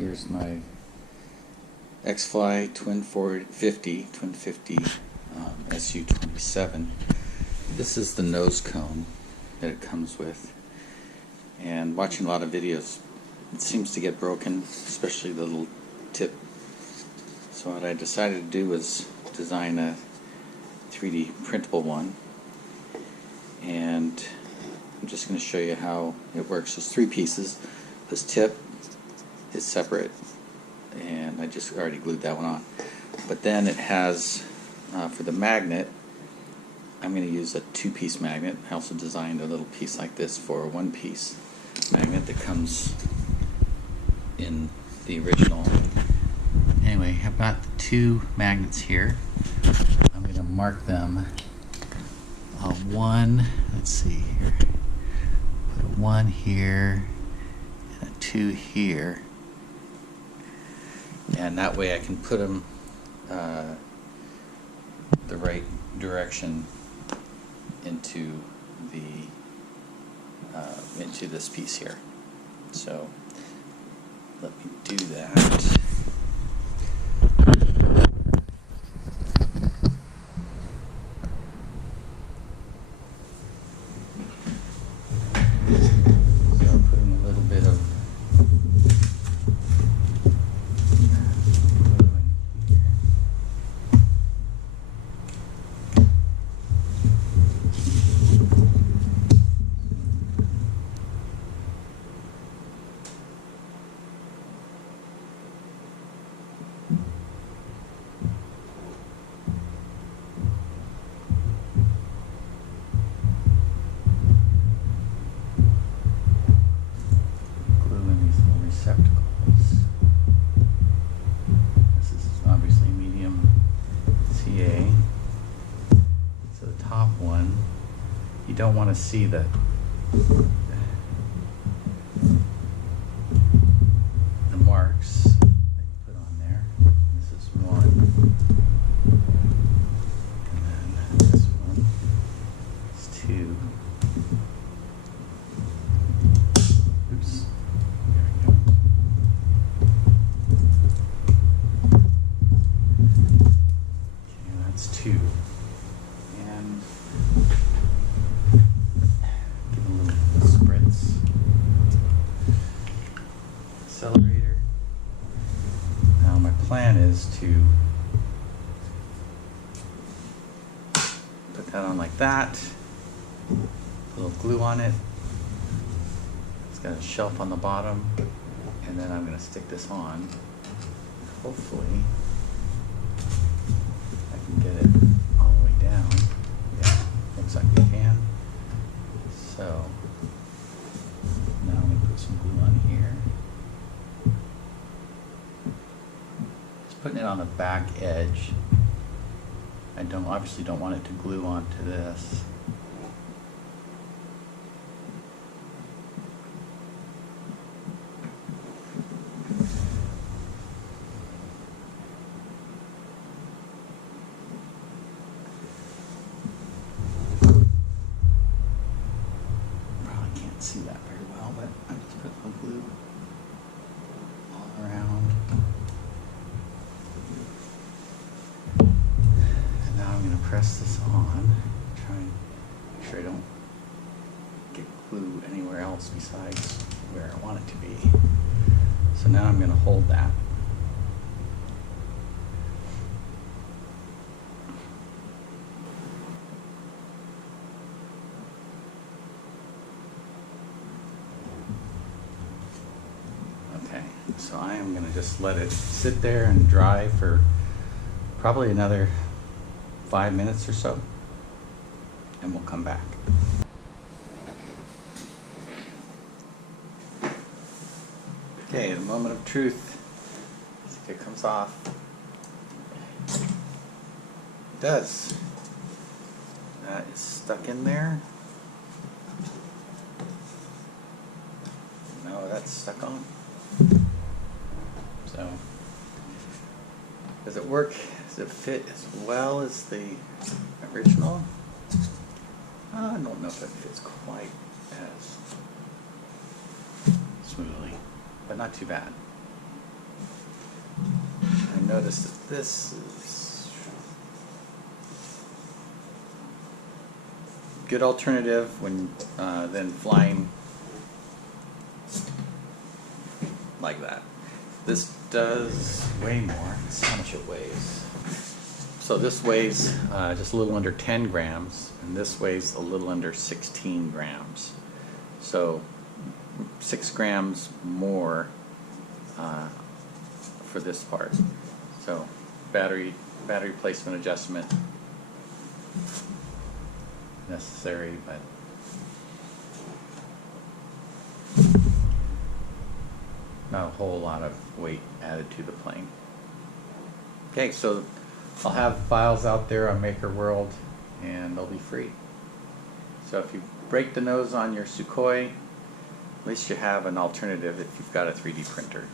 Here's my xFly Twin 50 SU27. This is the Nosecone that it comes with. And watching a lot of videos, it seems to get broken, especially the little tip. So what I decided to do was design a 3D printable one. And I'm just going to show you how it works. There's three pieces. This tip is separate, and I just already glued that one on. But then it has, for the magnet, I'm going to use a two-piece magnet. I also designed a little piece like this for a one-piece magnet that comes in the original. Anyway, I've got the two magnets here. I'm going to mark them. One, let's see here. Put a 1 here and a 2 here. And that way I can put them the right direction into this piece here. So let me do that. This is obviously medium CA. So the top one, you don't want to see the marks that you put on there. This is one, and then this one is 2. Oops. That's 2. And give a little spritz. Accelerator. Now my plan is to put that on like that. A little glue on it. It's got a shelf on the bottom. And then I'm going to stick this on. Hopefully get it all the way down. Yeah, looks like we can. So now I'm going to put some glue on here. Just putting it on the back edge. I obviously don't want it to glue onto this. See that very well, but I just put the glue all around. And now I'm going to press this on, try and make sure I don't get glue anywhere else besides where I want it to be. So now I'm going to hold that. So I am going to just let it sit there and dry for probably another 5 minutes or so, and we'll come back. Okay, the moment of truth. See if it comes off. It does. That is stuck in there. No, that's stuck on. So, does it work? Does it fit as well as the original? I don't know if it fits quite as smoothly, but not too bad. notice that this is a good alternative when then flying like that. This does way more. Let's see how much it weighs. So this weighs just a little under 10 grams, and this weighs a little under 16 grams. So 6 grams more for this part. So battery placement adjustment necessary, but not a whole lot of weight added to the plane. Okay, so I'll have files out there on MakerWorld and they'll be free. So if you break the nose on your Sukhoi, at least you have an alternative if you've got a 3D printer.